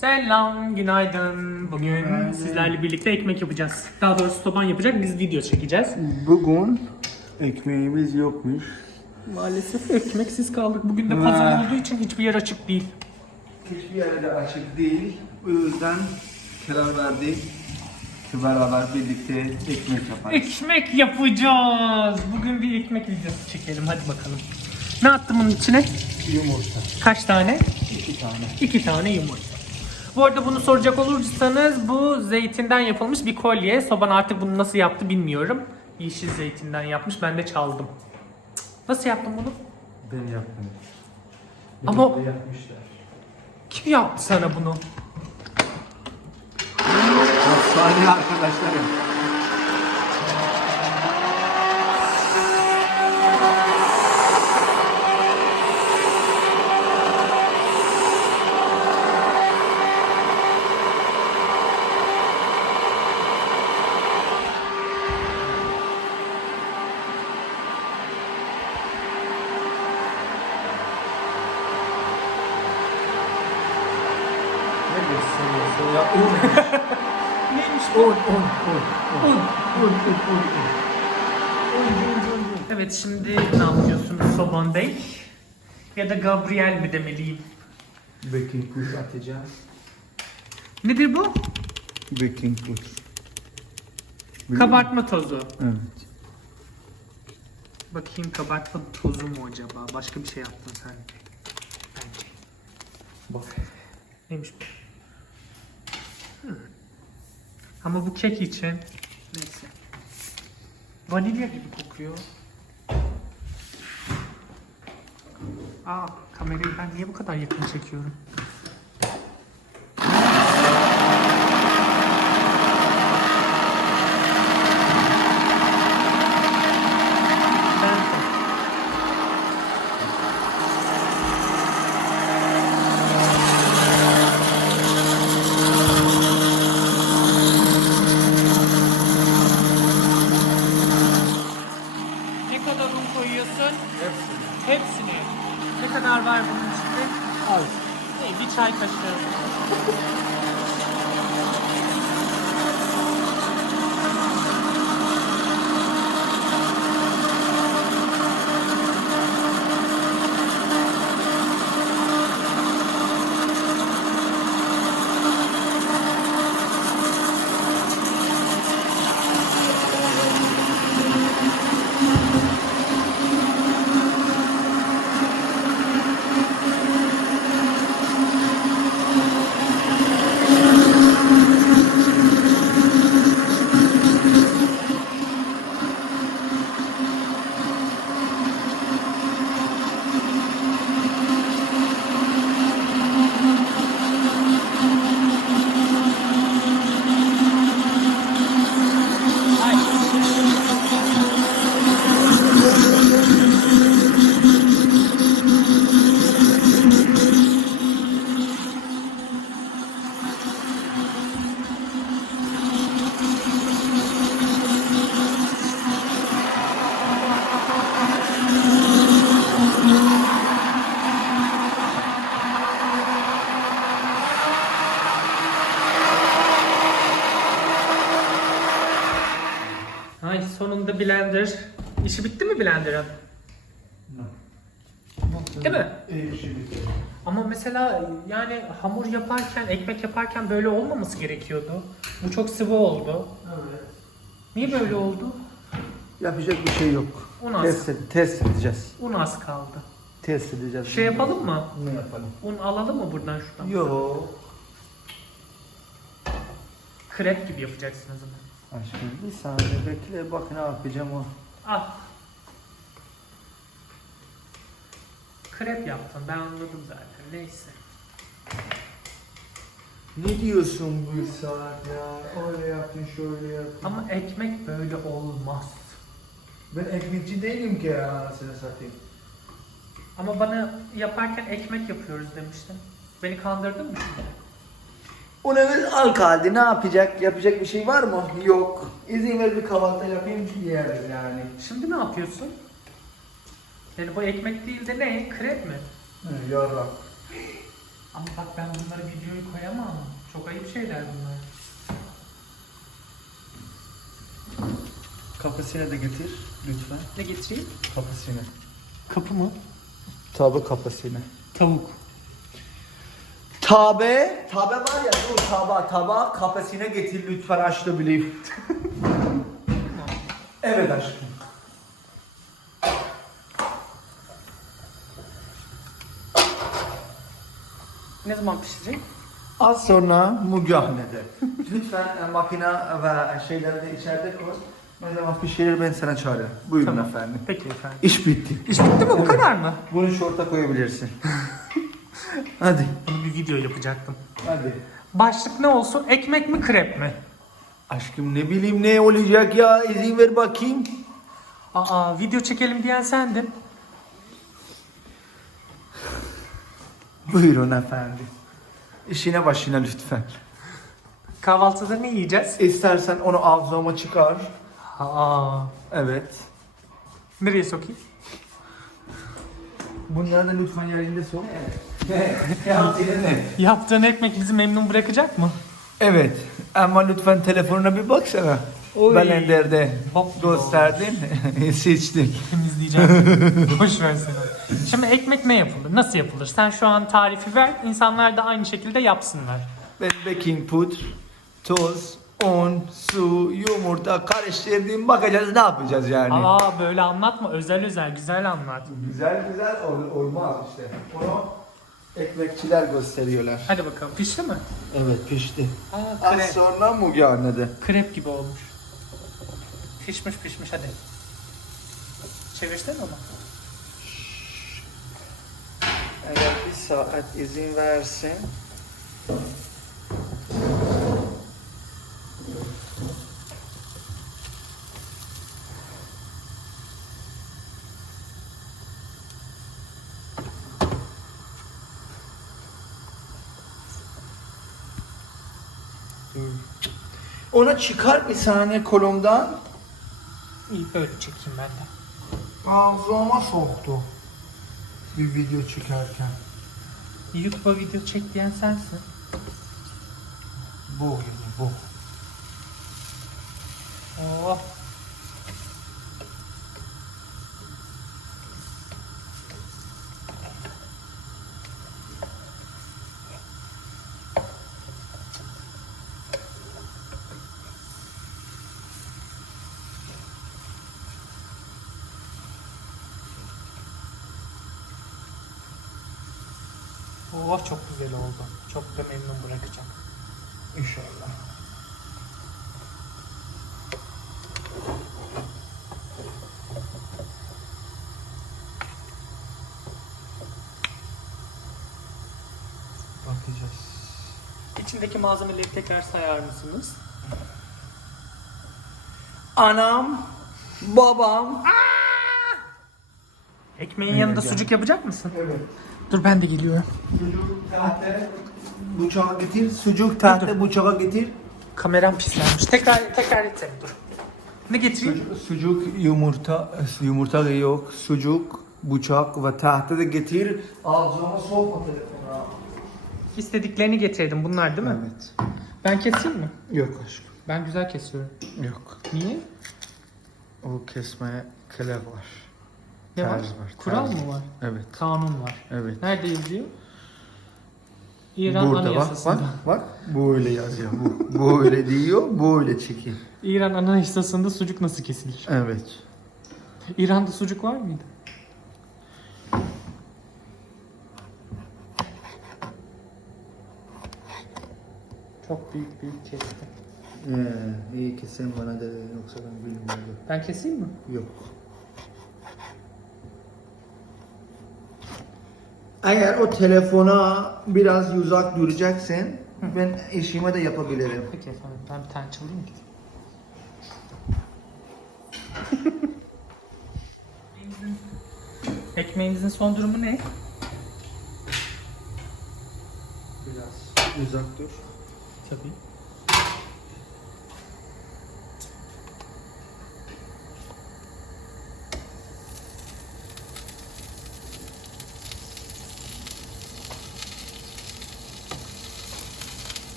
Selam, günaydın. Bugün sizlerle birlikte ekmek yapacağız. Daha doğrusu Toban yapacak, biz video çekeceğiz. Bugün ekmeğimiz yokmuş. Maalesef ekmeksiz kaldık. Bugün de pazar olduğu için hiçbir yer açık değil. Hiçbir yerde açık değil. O yüzden karar verdik beraber birlikte ekmek yaparız. Ekmek yapacağız. Bugün bir ekmek videosu çekelim. Hadi bakalım. Ne attım bunun içine? Yumurta. Kaç tane? İki tane. İki tane yumurta. Bu arada bunu soracak olursanız bu zeytinden yapılmış bir kolye. Soban artık bunu nasıl yaptı bilmiyorum. Yeşil zeytinden yapmış. Ben de çaldım. Nasıl yaptın bunu? Ben yaptım. Ama- Birlikte yapmışlar. Kim yaptı sana bunu? Hastane arkadaşlarım. Ne diyorsun ya? Un. Neymiş un, un, un. Un, un, un, un. Evet şimdi ne yapıyorsunuz Soban Bey? Ya da Gabriel mi demeliyim? Baking kuş atacağız. Nedir bu? Baking kuş. Kabartma tozu. Evet. Bakayım kabartma tozu mu acaba? Başka bir şey yaptın sen. Bence. Bak. Neymiş bu? Hmm. Ama bu kek için neyse. Vanilya gibi kokuyor. Aa, kamerayı ben niye bu kadar yakın çekiyorum? Ben Ne kadar un koyuyorsun? Hepsini. Hepsini. Ne kadar var bunun içinde? Az. Bir çay kaşığı. Ay sonunda blender. İşi bitti mi blender'ın? Değil mi? Ekşi Ama mesela yani hamur yaparken, ekmek yaparken böyle olmaması gerekiyordu. Bu çok sıvı oldu. Evet. Niye böyle oldu? Yapacak bir şey yok. Un az. Test, ed- test edeceğiz. Un az kaldı. Test edeceğiz. Şey yapalım mı? Ne yapalım? Un alalım mı buradan şuradan? Yo. Krep gibi yapacaksın o zaman. Aşkım bir saniye bekle bak ne yapacağım o. Al. Krep yaptın ben anladım zaten neyse. Ne diyorsun bu saat ya? Öyle yaptın şöyle yaptın. Ama ekmek böyle olmaz. Ben ekmekçi değilim ki ya anasını satayım. Ama bana yaparken ekmek yapıyoruz demiştin. Beni kandırdın mı şimdi? O ne al kaldı ne yapacak? Yapacak bir şey var mı? Yok. İzin ver bir kahvaltı yapayım yeriz yani. Şimdi ne yapıyorsun? Yani bu ekmek değil de ne? Krep mi? Hı, yarrak. Ama bak ben bunları videoyu koyamam. Çok ayıp şeyler bunlar. Kapısını da getir lütfen. Ne getireyim? Kapısını. Kapı mı? Tabi kapısını. Tavuk. Tabe. Tabe var ya dur taba taba kapısına getir lütfen açtı bileyim. evet aşkım. Ne zaman pişecek? Az sonra mügahnede. Lütfen e, makine ve şeyleri de içeride koy. Ne zaman pişirir ben sana çağırırım. Buyurun Tamam. efendim. Peki efendim. İş bitti. İş bitti mi? Bu kadar mı? Bunu şorta koyabilirsin. Hadi. Bunu bir video yapacaktım. Hadi. Başlık ne olsun? Ekmek mi krep mi? Aşkım ne bileyim ne olacak ya izin ver bakayım. Aa video çekelim diyen sendin. Buyurun efendim. İşine başına lütfen. Kahvaltıda ne yiyeceğiz? İstersen onu avzuma çıkar. Aa. Evet. Nereye sokayım? Bunları da lütfen yerinde sok. Evet. Yaptığın ekmek bizi memnun bırakacak mı? Evet. Ama lütfen telefonuna bir baksana. Oy. Belender'de Bok gibi gösterdin. Seçtim. Temizleyeceğim. Boş ver sen. Şimdi ekmek ne yapılır? Nasıl yapılır? Sen şu an tarifi ver. insanlar da aynı şekilde yapsınlar. Ben baking pudr, toz, un, su, yumurta karıştırdım. Bakacağız ne yapacağız yani. Aa böyle anlatma. Özel özel güzel anlat. Güzel güzel ol- olmaz işte. Onu ekmekçiler gösteriyorlar. Hadi bakalım. Pişti mi? Evet pişti. Aa, Az krep. sonra mügahnede. Krep gibi olmuş. Pişmiş pişmiş hadi. Çevirsene onu. Eğer bir saat izin versin. Ona çıkar bir saniye kolumdan. İyi böyle çekeyim ben de. Ağzıma soktu. Bir video çıkarken. YouTube'a video çek diyen sensin. Bu yani bu. Oh. Oh çok güzel oldu. Çok da memnun bırakacak. İnşallah. Bakacağız. İçindeki malzemeleri tekrar sayar mısınız? Anam, babam. Ekmeğin Evet, yanında sucuk yapacak mısın? Evet. Dur ben de geliyorum. Sucuk tahta bıçağı getir. Sucuk tahta bıçağı getir. Kameram pislenmiş. Tekrar tekrar etsene dur. Ne getireyim? Sucuk, sucuk yumurta, yumurta da yok. Sucuk, bıçak ve tahta da getir. Ağzıma sokma telefonu. İstediklerini getirdim. Bunlar değil mi? Evet. Ben keseyim mi? Yok aşkım. Ben güzel kesiyorum. Yok. Niye? O kesmeye keler var. Ne var? Terz var, Kural terz mı var? Evet. Kanun var. Evet. Nerede yazıyor? İran Burada bak Anayasası'nda. bak bak böyle yazıyor bu. böyle diyor böyle çekin. İran Anayasası'nda sucuk nasıl kesilir? Evet. İran'da sucuk var mıydı? Çok büyük büyük kesti. Ee, iyi ki sen bana dedin yoksa ben bilmiyordum. Ben keseyim mi? Yok. Eğer o telefona biraz uzak duracaksın ben işime de yapabilirim. Peki efendim ben bir tane çalayım ki. Ekmeğimizin son durumu ne? Biraz uzak dur. Tabii.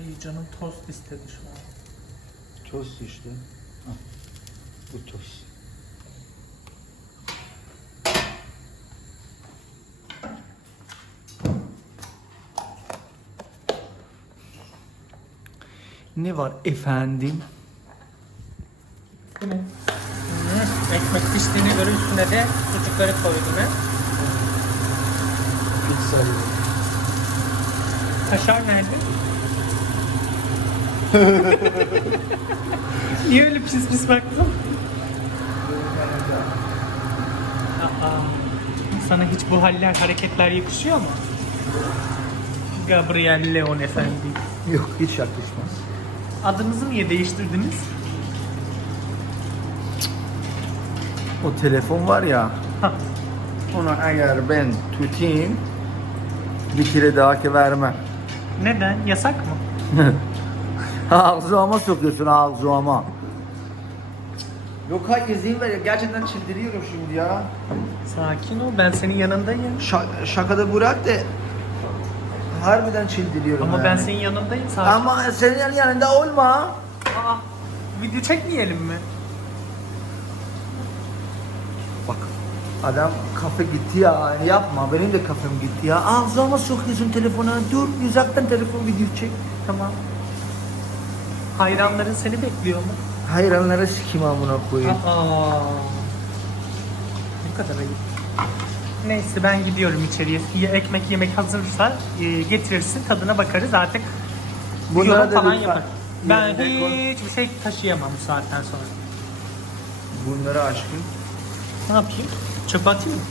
Ay canım tost istedi şu an. Tost işte. Hah, Bu tost. Ne var efendim? Bu ne? Hmm, ekmek piştiğine göre üstüne de sucukları koydum he. Pizza. Kaşar nerede? Niye öyle pis pis baktın? Aa, sana hiç bu haller, hareketler yakışıyor mu? Gabriel Leon efendi. Yok hiç yakışmaz. Adınızı niye değiştirdiniz? O telefon var ya. Hah, Onu eğer ben tutayım bir kere daha ki vermem. Neden? Yasak mı? ağzıma sokuyorsun ağzıma. Yok hayır izin ver. Gerçekten çıldırıyorum şimdi ya. Sakin ol, ben senin yanındayım. Şa- şakada bırak da harbiden çıldırıyorum Ama yani. ben senin yanındayım sakin. Ama senin yanında olma. Aa, video çekmeyelim mi? Bak adam kafe gitti ya yapma benim de kafem gitti ya ağzıma sokuyorsun telefona dur uzaktan telefon video çek Tamam. Hayranların seni bekliyor mu? hayranlara sikim amına koyayım Aa. Ne kadar ayıp. Neyse ben gidiyorum içeriye. Ya ekmek yemek hazırsa e, getirirsin tadına bakarız artık. Bunlara yorum da falan lütfen yaparız. Ben yerine koy. hiçbir şey taşıyamam bu saatten sonra. bunları aşkım Ne yapayım? Çöpe atayım mı?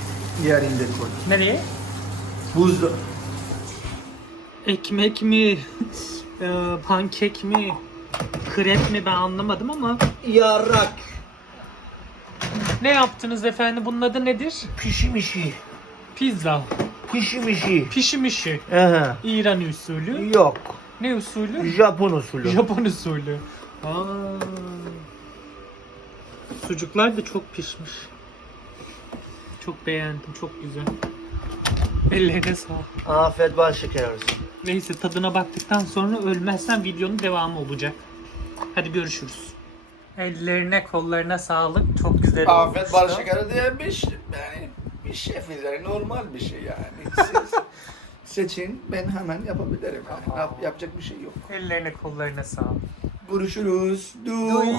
yerinde koy Nereye? buzda Ekmek mi? e, pankek mi? Krep mi ben anlamadım ama. yarak Ne yaptınız efendim? Bunun adı nedir? pişmişi Pizza. pişmişi Pişmişi. Ehe. İran usulü. yok Ne usulü? Japon usulü Japon usulü. Aa. Sucuklar da çok pişmiş. Çok beğendim, çok güzel. Ellerine sağlık. afiyet bal şeker Neyse tadına baktıktan sonra ölmezsen videonun devamı olacak. Hadi görüşürüz. Ellerine kollarına sağlık. Çok güzel afiyet bal olmuştu. şekeri diye bir şey yani bir şef üzeri normal bir şey yani Siz seçin ben hemen yapabilirim yani. Yap- yapacak bir şey yok Ellerine kollarına sağlık. Görüşürüz. Duy. Duy.